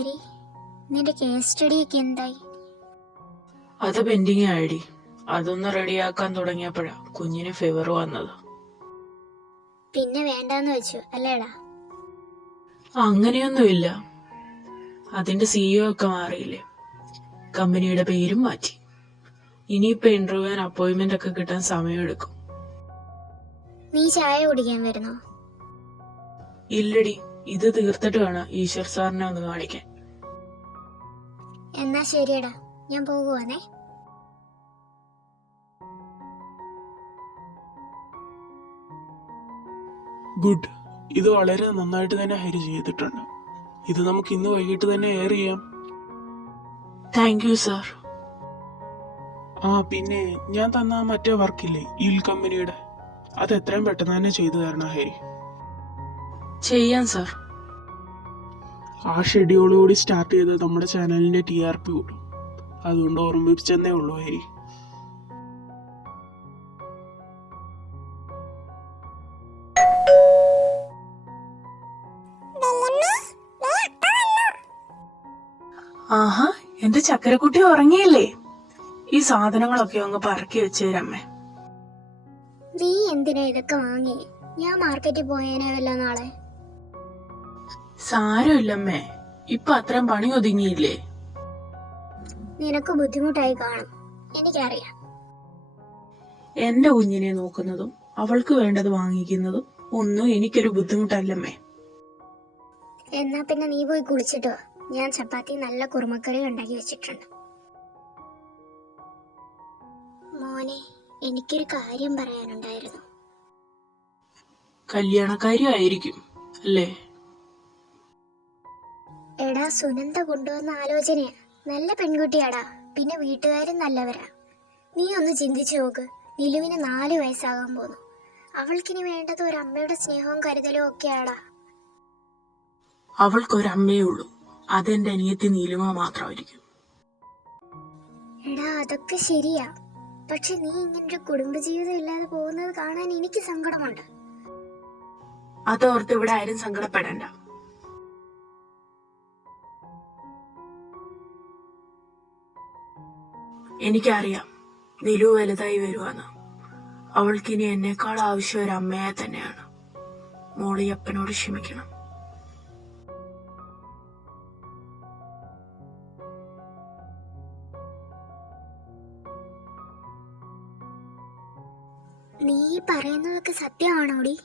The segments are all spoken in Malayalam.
ഹരി, നിന്റെ കേസ് സ്റ്റഡി ഒക്കെ എന്തായി? അത് പെൻഡിങ് ആയിടി. അതൊന്ന് റെഡിയാക്കാൻ തുടങ്ങിയപ്പോഴാ കുഞ്ഞിന് ഫീവർ വന്നത്. പിന്നെ വേണ്ടാന്ന് വെച്ചു അല്ലേടാ? അങ്ങനെയൊന്നുമില്ല. അതിന്റെ CEO ഒക്കെ മാറിയില്ലേ, കമ്പനിയുടെ പേരും മാറ്റി. ഇനിയിപ്പോ ഇന്റർവ്യൂവിന് അപ്പോയിന്റ്മെന്റ് ഒക്കെ കിട്ടാൻ സമയമെടുക്കും. നീ ചായ കുടിക്കാൻ വരുന്നോ? ഇല്ലടി, ഇത് തീർത്തിട്ട് വേണം ഈശ്വർ സാറിനെ ഒന്ന് കാണിക്കാൻ. എന്നാ ശരിയടാ, ഞാൻ പോകുവാണേ. ഗുഡ്. ഇത് വളരെ നന്നായിട്ട് തന്നെ ഹരി ചെയ്തിട്ടുണ്ട്. ഇത് നമുക്ക് ഇന്ന് വൈകിട്ട് തന്നെ എയർ ചെയ്യാം. Thank you sir. പിന്നെ ഞാൻ തന്ന മറ്റേ വർക്കില്ലേ, ഈൽ കമ്പനിയുടെ, അത് എത്രയും പെട്ടെന്ന് തന്നെ ചെയ്തു തരണം ഹരി. ചെയ്യാം സാർ. ആ ഷെഡ്യൂളോടി സ്റ്റാർട്ട് ചെയ്ത് നമ്മുടെ ചാനലിന്റെ TRP കൂടും. അതുകൊണ്ട് ഓർമ്മിപ്പിച്ചെന്നേ ഉള്ളൂ ഹരി. ആഹാ, എന്റെ ചക്കരക്കുട്ടി ഉറങ്ങിയില്ലേ? ഈ സാധനങ്ങളൊക്കെ അങ്ങ് പറക്കി വെച്ചേരമ്മേ. നീ എന്തിനാ ഇതൊക്കെ വാങ്ങി? ഞാൻ മാർക്കറ്റിൽ പോയേനെ വല്ല നാളെ. സാരമില്ലമ്മേ, ഇപ്പൊ അത്രയും പണി ഒതുങ്ങിയില്ലേ? നിനക്ക് ബുദ്ധിമുട്ടായി കാണും, എനിക്കറിയാം. എന്റെ കുഞ്ഞിനെ നോക്കുന്നതും അവൾക്ക് വേണ്ടത് വാങ്ങിക്കുന്നതും ഒന്നും എനിക്കൊരു ബുദ്ധിമുട്ടല്ലമ്മേ. എന്നാ പിന്നെ നീ പോയി കുളിച്ചിട്ടോ. ഞാൻ ചപ്പാത്തി നല്ല കുറുമക്കറി ഉണ്ടാക്കി വെച്ചിട്ടുണ്ട്. മോനെ, എനിക്കൊരു കാര്യം പറയാനുണ്ടായിരുന്നു. കല്യാണക്കാരിയായിരിക്കും അല്ലേ? എടാ, സുനന്ദ കൊണ്ടുവന്ന ആലോചനയാ. നല്ല പെൺകുട്ടിയാടാ, പിന്നെ വീട്ടുകാരും നല്ലവരാ. നീ ഒന്ന് ചിന്തിച്ചു നോക്ക്. നിലുവിന് 4 വയസ്സാകാൻ പോന്നു. അവൾക്കിനി വേണ്ടത് ഒരു അമ്മയുടെ സ്നേഹവും കരുതലും ഒക്കെയാടാ. അവൾക്കൊരമ്മയേ ഉള്ളൂ, അതെന്റെ അനിയത്തി നീലിമ മാത്രമായിരിക്കും. എടാ, അതൊക്കെ ശരിയാ. പക്ഷെ നീ ഇങ്ങനൊരു കുടുംബജീവിതം ഇല്ലാതെ പോകുന്നത് കാണാൻ എനിക്ക് സങ്കടമുണ്ട്. അതോർത്ത് ഇവിടെ ആരും സങ്കടപ്പെടണ്ട. എനിക്കറിയാം നിലു വലുതായി വരുവാന്ന്. അവൾക്കിനി എന്നെക്കാൾ ആവശ്യം ഒരു അമ്മയെ തന്നെയാണ്. മോളി അപ്പനോട് ക്ഷമിക്കണം. നീ പറയുന്നതൊക്കെ സത്യമാണോടി?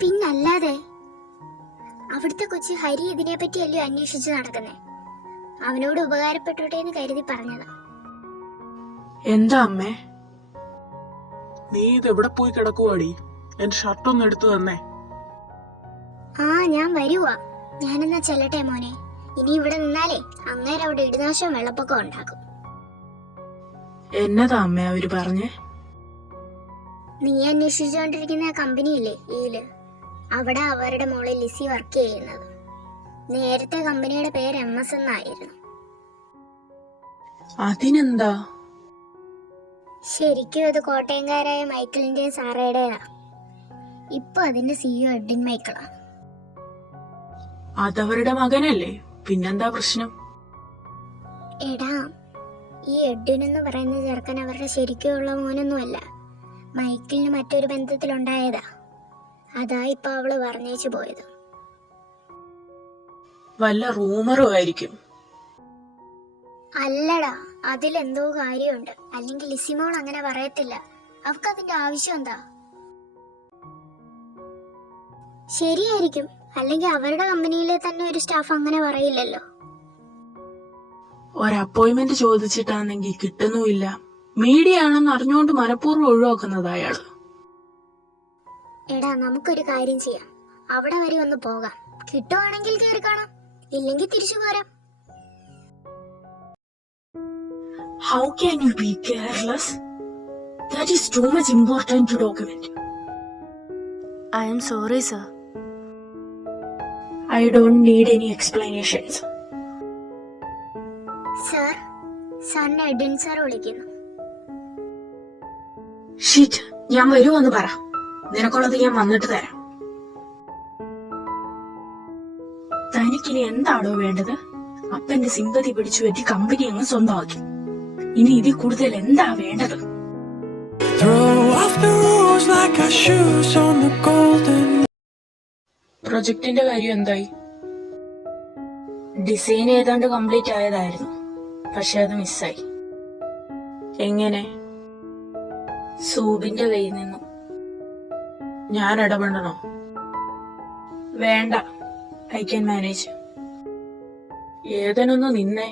പിന്നല്ലാതെ. അവിടുത്തെ കൊച്ചു ഹരി ഇതിനെപ്പറ്റിയല്ലോ അന്വേഷിച്ച് നടക്കുന്നേ. അവനോട് ഉപകാരപ്പെട്ടോട്ടെ എന്ന് കരുതി പറഞ്ഞതാ. എന്താ അമ്മേ? നീ ഇത് എവിടെ പോയി കിടക്കുവാടി? എന്റെ ഷർട്ടൊന്ന് എടുത്തു തന്നേ. ഞാൻ വരുവാ. ഞാനെന്നാ ചെല്ലട്ടെ മോനെ. ഇനി ഇവിടെ നിന്നാലേ അങ്ങേരെ അവിടെ ഇടിനാശവും വെള്ളപ്പൊക്കം ഉണ്ടാക്കും. എന്നതാ അമ്മേ അവര് പറഞ്ഞേ? നീ അന്വേഷിച്ചുകൊണ്ടിരിക്കുന്ന കമ്പനിയില്ലേ ഈല്, അവിടെ അവരുടെ മോളെ ലിസി വർക്ക് ചെയ്യുന്നത്. നേരത്തെ കമ്പനിയുടെ പേര് MS എന്നായിരുന്നു. അതിനെന്താ? ശരിക്കും അത് കോട്ടയംകാരായ മൈക്കിളിന്റെയും സാറയുടെയാ. ഇപ്പൊ അതിന്റെ CEO എഡ്വിൻ മൈക്കിളാ. അതവരുടെ മകനല്ലേ, പിന്നെന്താ പ്രശ്നം? എടാ, ഈ എഡ്വിൻ എന്ന് പറയുന്ന ചെറുക്കൻ അവരുടെ ശരിക്കുള്ള മോനൊന്നുമല്ല. മൈക്കിളിന് മറ്റൊരു ബന്ധത്തിലുണ്ടായതാ. അതാ ഇപ്പൊ അവള് പറഞ്ഞേച്ചു പോയത്. വല്ല റൂമറും ആയിരിക്കും. അല്ലടാ, അതിലെന്തോ കാര്യമുണ്ട്. അല്ലെങ്കിൽ ലിസിമോൾ അങ്ങനെ പറയത്തില്ല. അവർക്ക് അതിന്റെ ആവശ്യം എന്താ? ശരിയായിരിക്കും, അല്ലെങ്കിൽ അവരുടെ കമ്പനിയിലെ തന്നെ ഒരു സ്റ്റാഫ് അങ്ങനെ പറയില്ലല്ലോ. ഒരപ്പോയിന്റ്മെന്റ് ചോദിച്ചിട്ടാണെങ്കിൽ കിട്ടുന്നുമില്ല. മീഡിയ ആണെന്ന് അറിഞ്ഞുകൊണ്ട് മനഃപൂർവ്വം ഒഴിവാക്കുന്നത് അയാള്. എടാ, നമുക്കൊരു കാര്യം ചെയ്യാം. അവിടെ വരെ ഒന്ന് പോകാം. കിട്ടുവാണെങ്കിൽ കയറി കാണാം, ഇല്ലെങ്കിൽ തിരിച്ചു പോരാം. How can you be careless? That is too much important to document. I am sorry, sir. I don't need any explanations. Sir, സാറിനെ എഡ്വിൻ സാർ വിളിക്കുന്നു. ഷിറ്റ്, ഞാൻ വരുമെന്ന് പറ. നിനക്കുള്ളത് ഞാൻ വന്നിട്ട് തരാം. തനിക്കിനി എന്താണോ വേണ്ടത്? അപ്പന്റെ സിമ്പതി പിടിച്ചു പറ്റി കമ്പനി അങ്ങ് സ്വന്തമാക്കി. ഇനി ഇതിൽ കൂടുതൽ എന്താ വേണ്ടത്? പ്രൊജക്ടിന്റെ കാര്യം എന്തായി? ഡിസൈൻ ഏതാണ്ട് കംപ്ലീറ്റ് ആയതായിരുന്നു, പക്ഷെ അത് മിസ്സായി. എങ്ങനെ? സൂബിന്റെ കയ്യിൽ നിന്നും. ഞാൻ ഇടപെടണോ? വേണ്ട, ഐ ക്യാൻ മാനേജ്. ഏതനൊന്ന് നിന്നേ.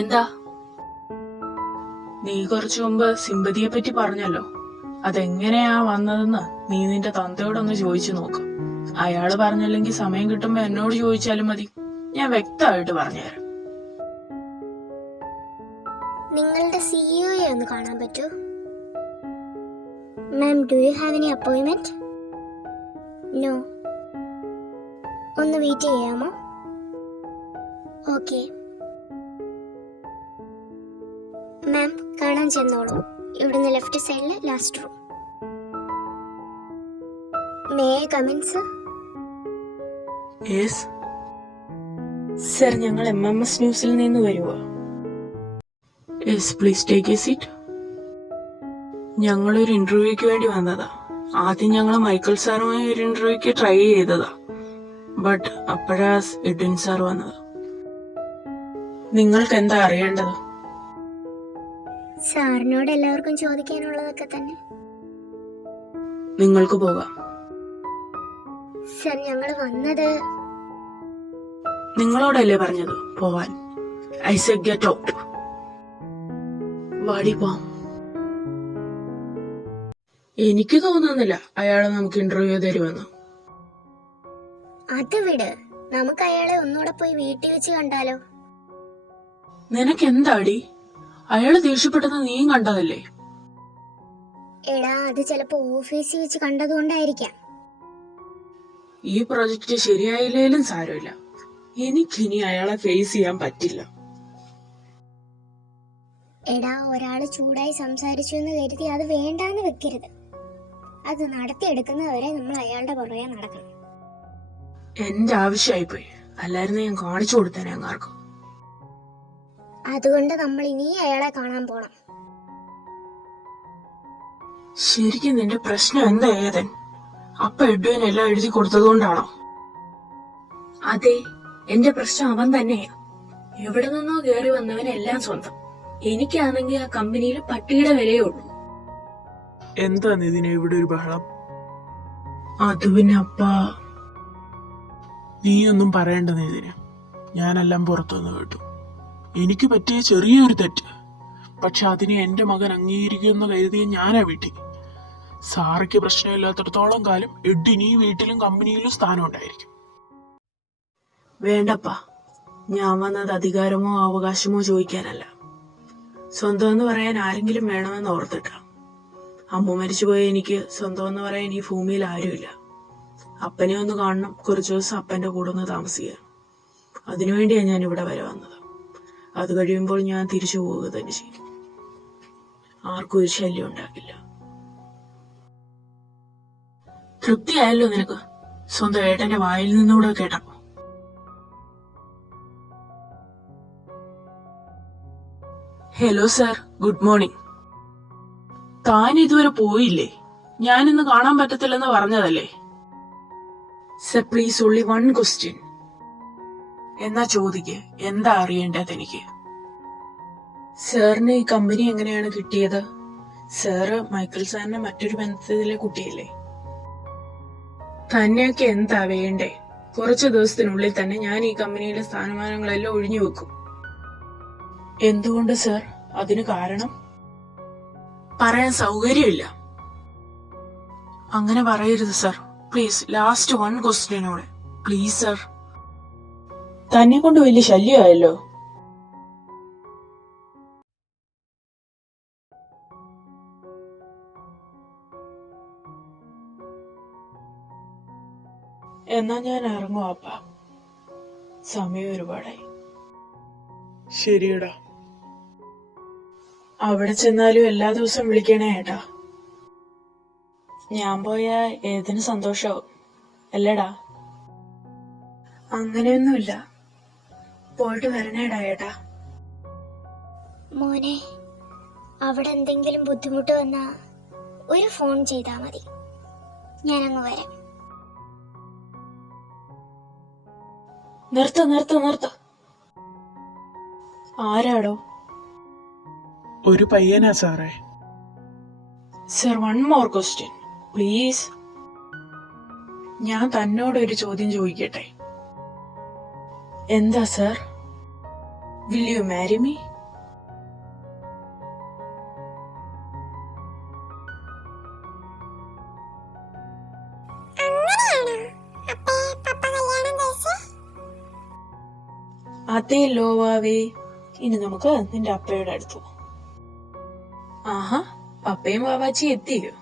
എന്താ? നീ കുറച്ചു മുമ്പ് സിമ്പതിയെ പറ്റി പറഞ്ഞല്ലോ. അതെങ്ങനെയാ വന്നതെന്ന് നീ നിന്റെ തന്തയോടൊന്ന് ചോദിച്ചു നോക്ക്. അയാള് പറഞ്ഞില്ലെങ്കിൽ സമയം കിട്ടുമ്പോ എന്നോട് ചോദിച്ചാലും മതി, ഞാൻ വ്യക്തമായിട്ട് പറഞ്ഞുതരാം. നിങ്ങളുടെ സിഇഒയെ ഒന്ന് കാണാൻ പറ്റൂ? Ma'am, do you have any appointment? No. ഒന്ന് വെയിറ്റ് ചെയ്യാമോ? ഓക്കെ മാം, കാണാൻ ചെന്നോളൂ. ഇവിടുന്ന് ലെഫ്റ്റ് സൈഡിൽ last room. May I come in sir? Yes sir, ഞങ്ങൾ MMS ന്യൂസിൽ നിന്ന് വരുവാ. Yes, please take a seat. ഞങ്ങളൊരു ഇന്റർവ്യൂക്ക് വേണ്ടി വന്നതാ. ആദ്യം ഞങ്ങൾ മൈക്കിൾ സാറുമായി ഒരു ഇന്റർവ്യൂക്ക് ട്രൈ ചെയ്തതാ, ബട്ട് അപ്പോഴാ എഡ്വിൻ സാർ വന്നത്. നിങ്ങൾക്ക് എന്താ അറിയേണ്ടത്? സാറിനോട് എല്ലാവർക്കും ചോദിക്കാനുള്ളതൊക്കെ തന്നെ. നിങ്ങൾക്ക് പോകാം. സർ, ഞങ്ങൾ വന്നത് നിങ്ങളോടല്ലേ പറഞ്ഞത് പോവാൻ? I said get out. വാടി പോവാം. എനിക്ക് തോന്നുന്നില്ല അയാളെ നമുക്ക് ഇന്റർവ്യൂ തരുമെന്ന്. അത് വിട്, നമുക്ക് അയാളെ ഒന്നുകൂടെ പോയി വീട്ടിൽ വെച്ച് കണ്ടാലോ? നിനക്ക് എന്താടി? അയാള് ദേഷ്യപ്പെട്ടത് നീയും കണ്ടതല്ലേ? എടാ, അത് ചിലപ്പോ ഓഫീസിൽ വെച്ച് കണ്ടതുകൊണ്ടായിരിക്കാം. ഈ പ്രൊജക്ട് ശരിയായില്ലേലും സാരമില്ല, എനിക്കിനി അയാളെ ഫേസ് ചെയ്യാൻ പറ്റില്ല. എടാ, ഒരാള് ചൂടായി സംസാരിച്ചു എന്ന് കരുതി അത് വേണ്ടാന്ന് വെക്കരുത്. അത് നടത്തിയെടുക്കുന്നവരെ നമ്മൾ അയാളുടെ പുറകെ നടക്കണം. എന്റെ ആവശ്യമായിപ്പോയി, അല്ലായിരുന്നു ഞാൻ കാണിച്ചു കൊടുത്തേനെ അങ്ങാർക്കും. അതുകൊണ്ട് നമ്മൾ ഇനി അയാളെ കാണാൻ പോണം. ശരിക്കും നിന്റെ പ്രശ്നം എന്താ ഏതൻ? അപ്പ എഡ്വിൻ എല്ലാം എഴുതി കൊടുത്തതുകൊണ്ടാണോ? അതെ, എന്റെ പ്രശ്നം അവൻ തന്നെയാ. എവിടെ നിന്നോ കയറി വന്നവനെല്ലാം സ്വന്തം. എനിക്കാണെങ്കിൽ ആ കമ്പനിയിൽ പട്ടിയുടെ വിലയേ ഉള്ളൂ. എന്താ ഇതിനെ ഇവിടെ ഒരു ബഹളം? അത് പിന്നെ അപ്പ നീയൊന്നും പറയേണ്ട ഇതിന്. ഞാനെല്ലാം പുറത്തുനിന്ന് കേട്ടു. എനിക്ക് പറ്റിയ ചെറിയൊരു തെറ്റ്, പക്ഷെ അതിനെ എന്റെ മകൻ അംഗീകരിക്കുമെന്ന് കരുതിയ ഞാനാ വീട്ടിൽ. സാറയ്ക്ക് പ്രശ്നമില്ലാത്തിടത്തോളം കാലം എഡിന് ഈ വീട്ടിലും കമ്പനിയിലും സ്ഥാനം ഉണ്ടായിരിക്കും. വേണ്ടപ്പാ, ഞാൻ വന്നത് അധികാരമോ അവകാശമോ ചോദിക്കാനല്ല. സ്വന്തം എന്ന് പറയാൻ ആരെങ്കിലും വേണമെന്ന് ഓർത്തിട്ടാ. അമ്മ മരിച്ചുപോയ എനിക്ക് സ്വന്തം എന്ന് പറയാൻ ഈ ഭൂമിയിൽ ആരുമില്ല. അപ്പനെ ഒന്ന് കാണണം, കുറച്ചു ദിവസം അപ്പന്റെ കൂടെ ഒന്ന് താമസിക്കുക. അതിനുവേണ്ടിയാണ് ഞാൻ ഇവിടെ വരെ വന്നത്. അത് കഴിയുമ്പോൾ ഞാൻ തിരിച്ചു പോവുക തന്നെ ചെയ്യും. ആർക്കും ഒരു ശല്യം ഉണ്ടാക്കില്ല. തൃപ്തിയായല്ലോ നിനക്ക് സ്വന്തം ഏട്ടന്റെ വായിൽ നിന്നുകൂടെ കേട്ടപ്പോ? Hello sir, good morning. താൻ ഇതുവരെ പോയില്ലേ? ഞാനിന്ന് കാണാൻ പറ്റത്തില്ലെന്ന് പറഞ്ഞതല്ലേ? Sir please, only one question. എന്നാ ചോദിക്ക്, എന്താ അറിയേണ്ടത് എനിക്ക്? സാറിന് ഈ കമ്പനി എങ്ങനെയാണ് കിട്ടിയത്? സാറ് മൈക്കിൾ സാറിന്റെ മറ്റൊരു ബന്ധത്തിലെ കുട്ടിയല്ലേ? തന്നെയൊക്കെ എന്താ വേണ്ടേ? കുറച്ചു ദിവസത്തിനുള്ളിൽ തന്നെ ഞാൻ ഈ കമ്പനിയിലെ സ്ഥാനമാനങ്ങളെല്ലാം ഒഴിഞ്ഞു വെക്കും. എന്തുകൊണ്ട് സർ? അതിന് കാരണം പറയാൻ സൗകര്യമില്ല. അങ്ങനെ പറയരുത് സർ, പ്ലീസ്. ലാസ്റ്റ് വൺ ക്വസ്റ്റ്യനോടെ പ്ലീസ് സർ. തന്നെ കൊണ്ട് വലിയ ശല്യമായല്ലോ. എന്നാ ഞാൻ ഇറങ്ങും അപ്പ, സമയം ഒരുപാടായി. ശരിയടാ. അവിടെ ചെന്നാലും എല്ലാ ദിവസവും വിളിക്കണേ ഏട്ടാ. ഞാൻ പോയാ ഏതിന് സന്തോഷാവും അല്ലേടാ? അങ്ങനെയൊന്നുമില്ല. പോയിട്ട് വരണേടാ ഏട്ടാ. മോനെ, അവിടെ എന്തെങ്കിലും ബുദ്ധിമുട്ട് വന്നാ ഒരു ഫോൺ ചെയ്താൽ മതി, ഞാനങ്ങ് വരാം. നിർത്ത. ആരാടോ? ഒരു പയ്യനാ സാറേ. Sir, one more question please. ഞാൻ തന്നോട് ഒരു ചോദ്യം ചോദിക്കട്ടെ? എന്താ sir? Will you marry me? അതേ ലോവാവേ. ഇനി നമുക്ക് നിന്റെ അപ്പയുടെ അടുത്ത് പോവാം. ആഹാ, പപ്പയും വാവാച്ചി എത്തിയോ?